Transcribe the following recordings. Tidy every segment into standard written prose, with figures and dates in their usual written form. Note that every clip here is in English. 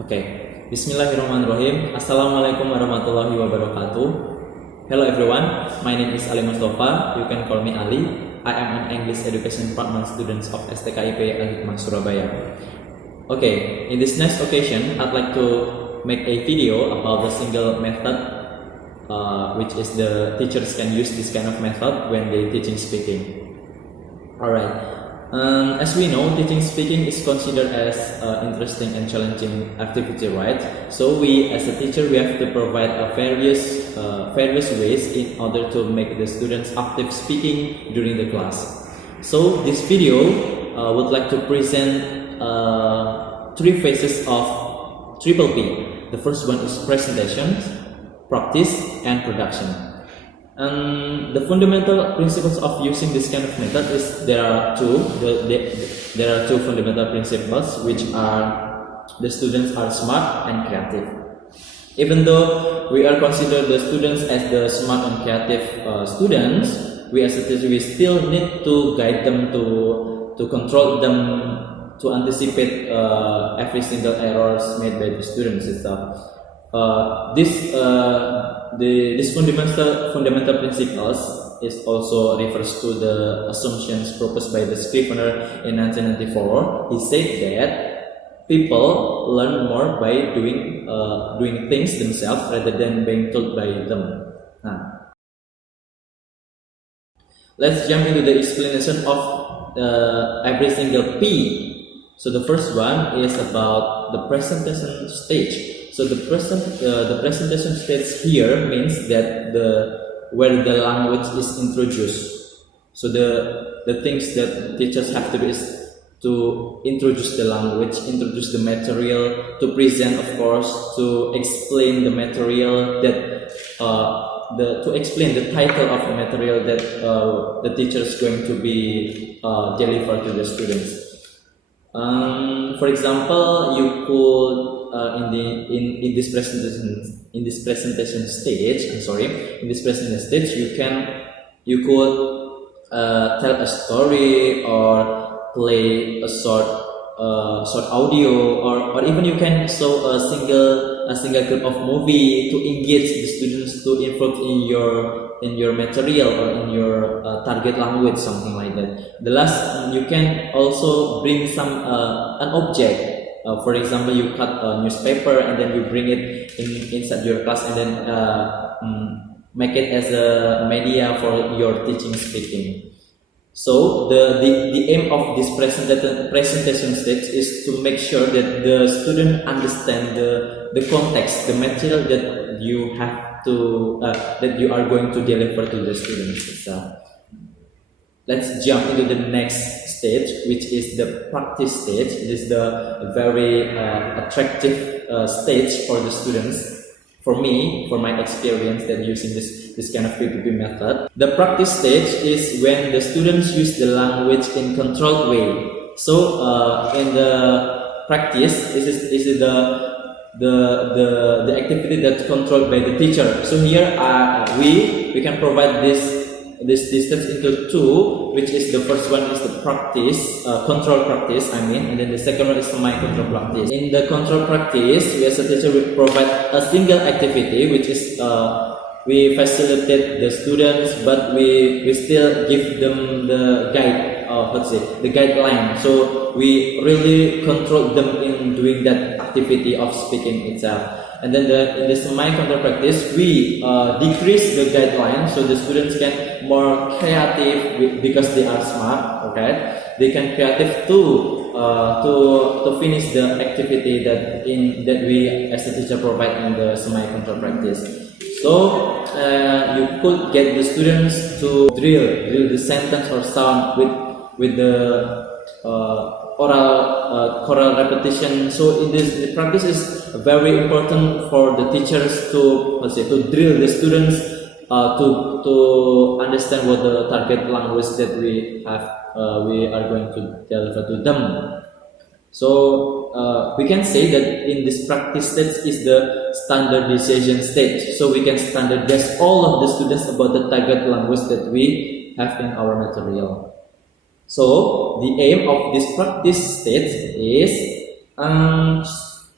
Okay. Bismillahirrahmanirrahim. Assalamualaikum warahmatullahi wabarakatuh. Hello everyone. My name is Ali Mustafa. You can call me Ali. I am an English Education Department student of STKIP Al-Hikmah Surabaya. Okay. In this next occasion, I'd like to make a video about the single method, which is the teachers can use this kind of method when they teaching speaking. Alright. As we know, teaching speaking is considered as interesting and challenging activity, right? So we, as a teacher, we have to provide various ways in order to make the students active speaking during the class. So this video would like to present three phases of Triple P. The first one is presentation, practice, and production. The fundamental principles of using this kind of method is there are two fundamental principles, which are the students are smart and creative. Even though we are considered the students as the smart and creative students, we as a teacher we still need to guide them to control them, to anticipate every single errors made by the students itself. This fundamental principles is also refers to the assumptions proposed by the Scrivener in 1994. He said that people learn more by doing things themselves rather than being told by them. Let's jump into the explanation of every single P. So the first one is about the presentation stage. So the presentation stage here means that where the language is introduced. So the things that teachers have to do is to introduce the language, introduce the material, to present, of course, to explain the material that to explain the title of the material that the teacher is going to be deliver to the students. For example, you could in this presentation stage, you could tell a story or play a short audio, or even you can show a single clip of movie to engage the students to involve in your material or in your target language, something like that. The last, you can also bring an object. For example, you cut a newspaper and then you bring it inside your class and then make it as a media for your teaching speaking. So the aim of this presentation stage is to make sure that the student understand the context, the material that you have to that you are going to deliver to the students itself. Let's jump into the next stage, which is the practice stage. It is the very attractive stage for the students. For me, for my experience that using this kind of PPP method, the practice stage is when the students use the language in controlled way. So in the practice, this is the activity that's controlled by the teacher. So here we can provide this distance into two, which is the first one is the practice, control practice, and then the second one is semi-control practice. In the control practice, we as a teacher will provide a single activity, which is we facilitate the students, but we still give them the guide, the guideline. So we really control them in doing that activity of speaking itself. And then in the semi-control practice, we decrease the guideline so the students can more creative because they are smart. Okay, they can creative to finish the activity that we as a teacher provide in the semi-control practice. So you could get the students to drill the sentence or sound with the oral repetition. So in this practice is very important for the teachers to drill the students to understand what the target language that we are going to deliver to them. So we can say that in this practice stage is the standardization stage. So we can standardize all of the students about the target language that we have in our material. So the aim of this practice stage is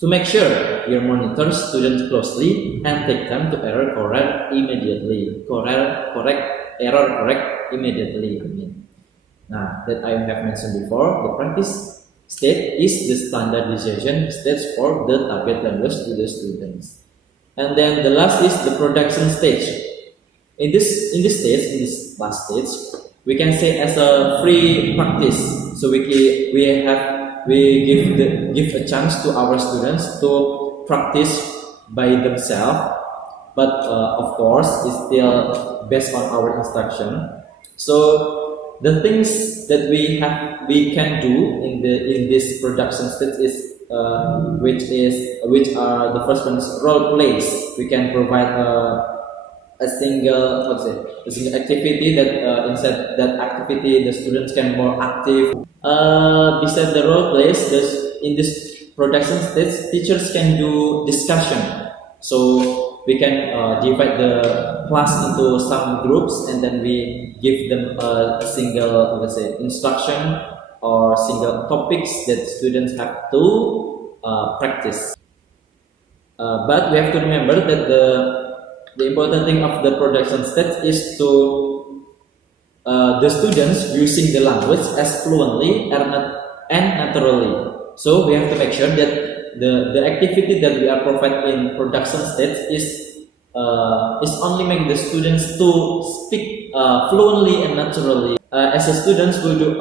To make sure, you monitor students closely and take them to error correct immediately. Error correct immediately. I mean. Now, that I have mentioned before, the practice state is the standardization stage for the target language to the students. And then the last is the production stage. In this last stage, we can say as a free practice. So we give a chance to our students to practice by themselves, but of course it's still based on our instruction. So the things that we can do in this production stage is which are the first one is role plays. We can provide a single activity that inside that activity the students can more active. Besides the role plays, in this production stage, teachers can do discussion. So we can divide the class into some groups, and then we give them a single, instruction or single topics that students have to practice. But we have to remember that the important thing of the production stage is to the students using the language as fluently and naturally. So we have to make sure that the activity that we are providing in production stage is only make the students to speak fluently and naturally. As a students who do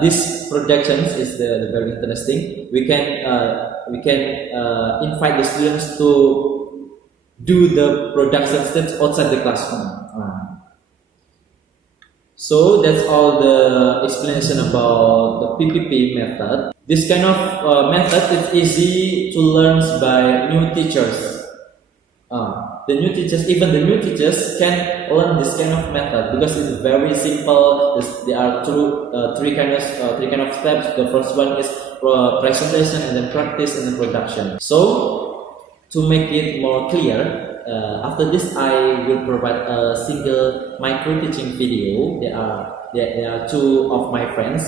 these productions is the very interesting. We can invite the students to do the production stage outside the classroom. So that's all the explanation about the PPP method. This kind of method is easy to learn by new teachers. Even the new teachers can learn this kind of method because it's very simple. There are three kind of steps. The first one is presentation, and then practice, and then production. So to make it more clear, after this, I will provide a single micro teaching video. There are two of my friends.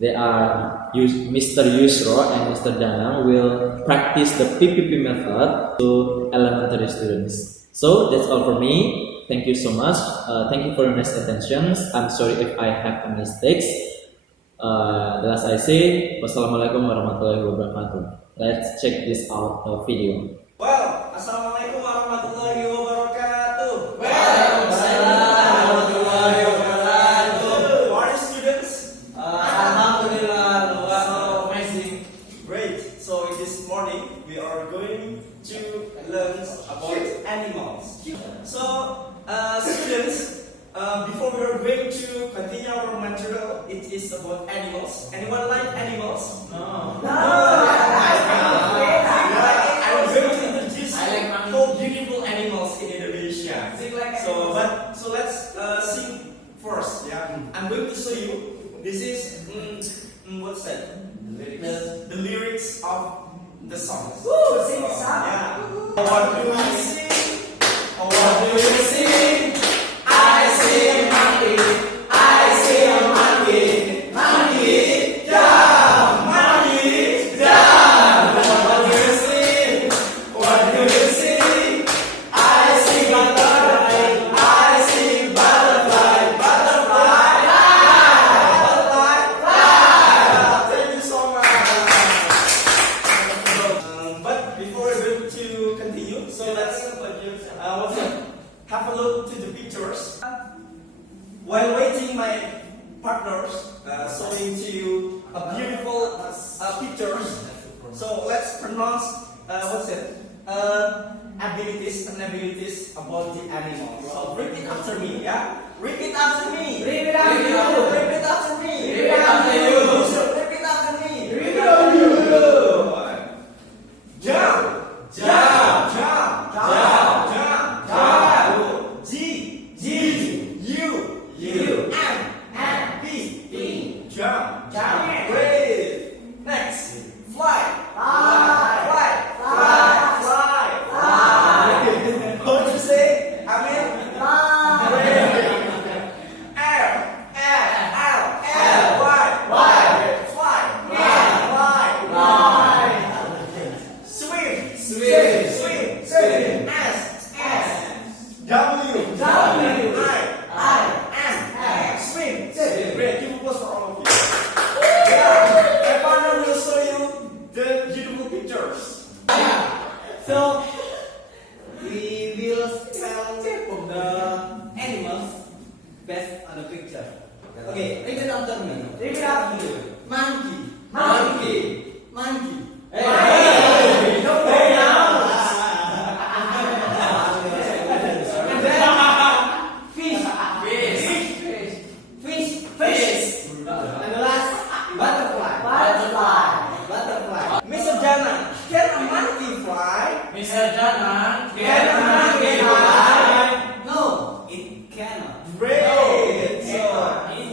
They are Mr. Yusro and Mr. Danang will practice the PPP method to elementary students. So that's all for me. Thank you so much. Thank you for your nice attention. I'm sorry if I have any mistakes. The last I say, wassalamualaikum warahmatullahi wabarakatuh. Let's check this out video. Well, assalamualaikum warahmatullahi wabarakatuh. Waalaikumsalam warahmatullahi wabarakatuh. What are students? Alhamdulillah, so amazing. Great. So this morning we are going to learn about animals. So students, before we are going to continue our material, it is about animals. Anyone like animals? No. Beautiful animals in Indonesia. So let's sing first. Yeah, I'm going to show you. This is what's that? The lyrics of the song. Sing the song. Yeah. What do you sing? What do you see? I see a monkey. I see a monkey. Monkey down. Monkey down. What do you see? What do you see? I see butterfly. I see butterfly. Butterfly. Butterfly. Fly. Thank you so much. But before we're going to continue, so let's have a look to the pictures. While waiting, my partners showing to you a beautiful pictures. So let's pronounce abilities and abilities about the animals. So repeat after me, yeah. Repeat after me. Repeat after you. Repeat after me. Repeat after you. Repeat after me. Repeat after you. Jump. Jump. Jump. Jump. Jump. Jump. G. G. U. M. P. Jump. Jump. Great. Next. Fly. Fly. Fly. Fly. What do you say? Amin. Air. Okay, repeat after me. Repeat after me. Monkey. Monkey. Monkey. Hey, don't play now. And then fish. Fish. And the last butterfly. Butterfly. Mr. Jana, can a monkey fly? Mr. Jana, Can a monkey fly? No, it cannot. Great.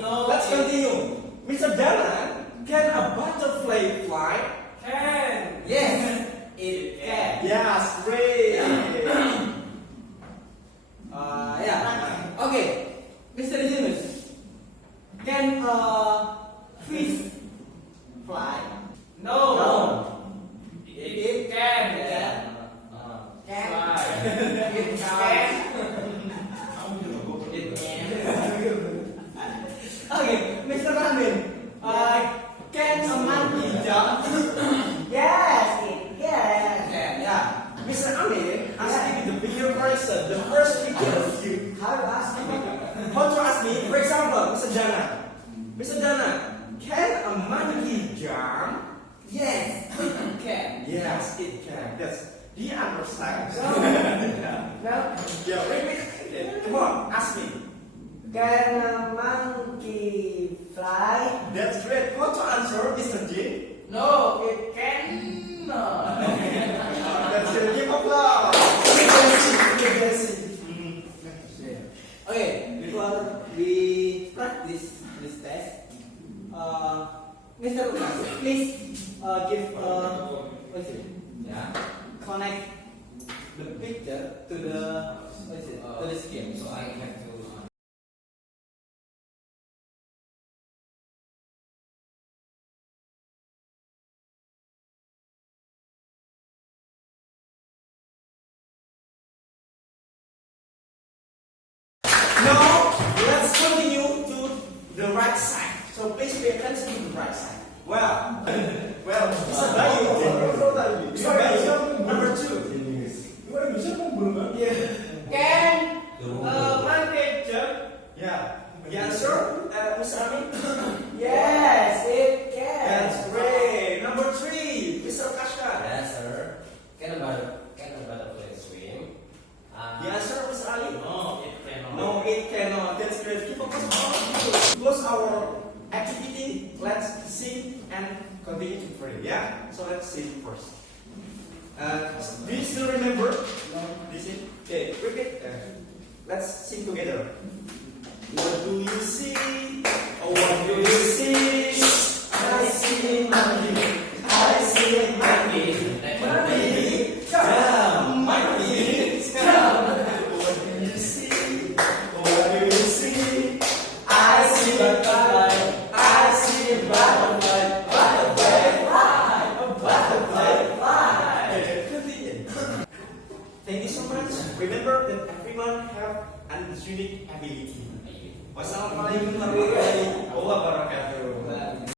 No, Let's continue. Mr. Jana, can a butterfly fly? Can. Yes, it can. Yes, great. Yeah. Okay, Mr. Yunus, can a fish fly? No. It can. Can. Fly. It can. Okay, Mr. Ramin, can a monkey jump? Yes, it can. Yeah. Mr. Amin, asking the bigger person, the first picture you. How to ask me? How to ask me? For example, Mr. Jana. Mr. Jana, can a monkey jump? Yes, it can. Yes, it can. Yes. Do you understand? No. Yeah, repeat. Okay, come on, ask me. Can a monkey fly? That's great. How to answer, Mr. Jin? No, it cannot. That's it. Give applause. Okay, before we practice this test, Mr. Lucas, please give what is it? Yeah. Connect the picture to the what is it? To the screen. So I have to. Now, let's continue to the right side. So please pay attention to the right side. Well, Mr. Bayu, Mr. Bayu, number 2. Yeah. Can monkey jump? Yeah. The answer, Mr. Amin? Yes, it can. That's great. Number 3, Mr. Kashka. Yes, sir. Can a butterfly swim? The answer, Mr. Ali? No, it cannot. No, it cannot. That's great. Keep focus on close our activity. Let's sing and continue to pray. Yeah. So let's sing first. Do you still remember? No. This is okay. Repeat. Let's sing together. What do you see? Oh, what do you see? I see monkey. I see monkey. Monkey, come, monkey, come. What do you see? What do you see? I see butterfly. I see butterfly. Butterfly fly. A butterfly fly. Continue. Thank you so much. Remember that everyone have an unique ability. Wassalamualaikum warahmatullahi